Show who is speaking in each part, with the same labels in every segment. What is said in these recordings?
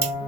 Speaker 1: thank you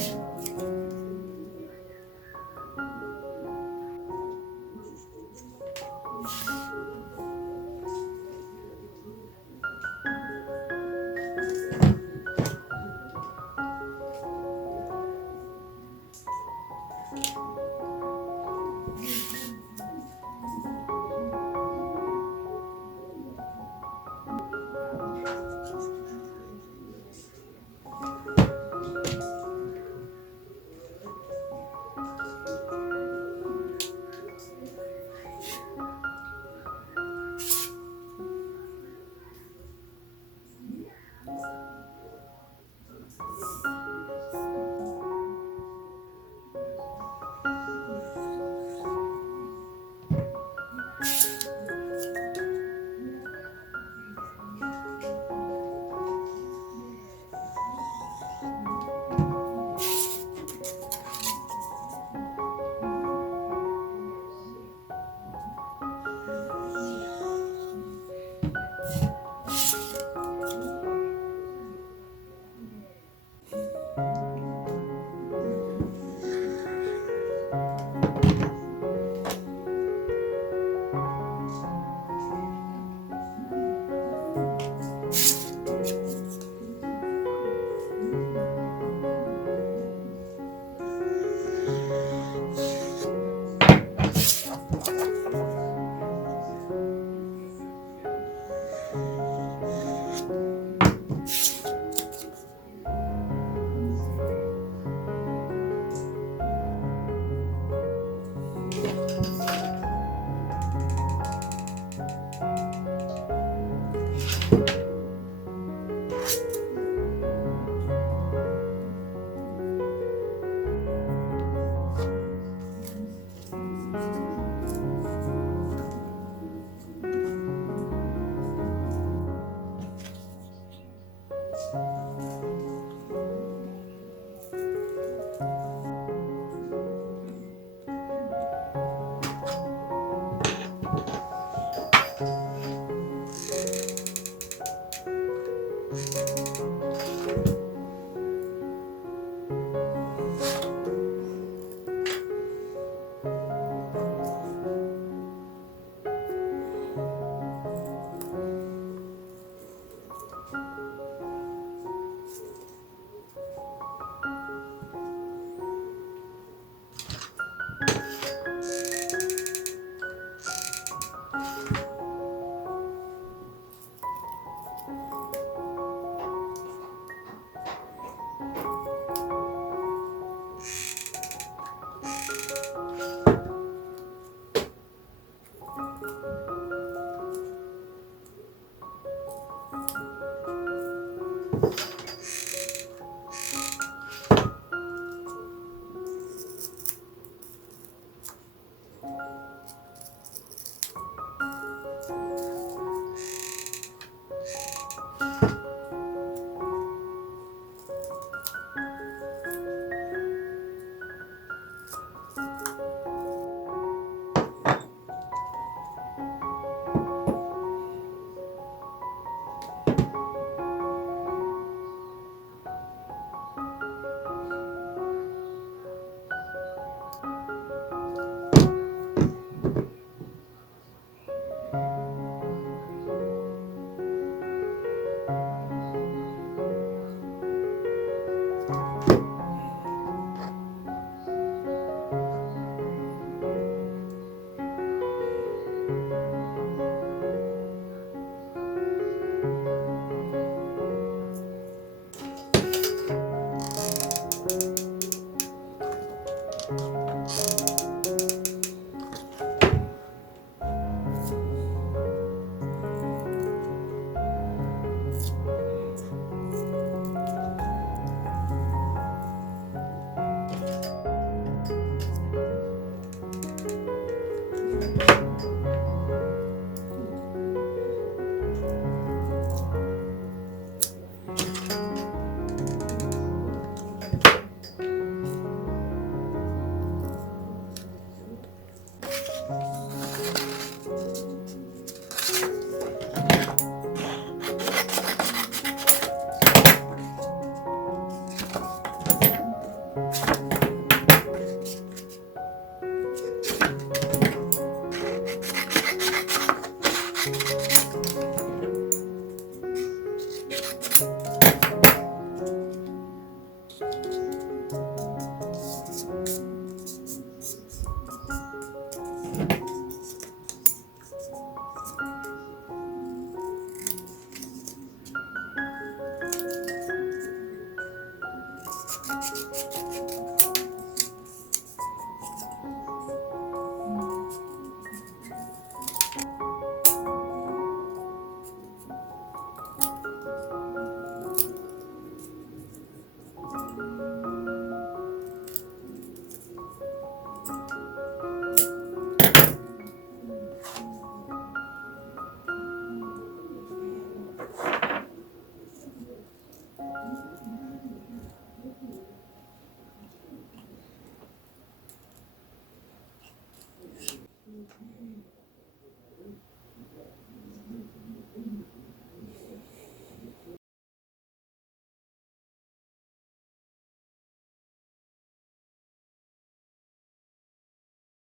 Speaker 1: Thank you.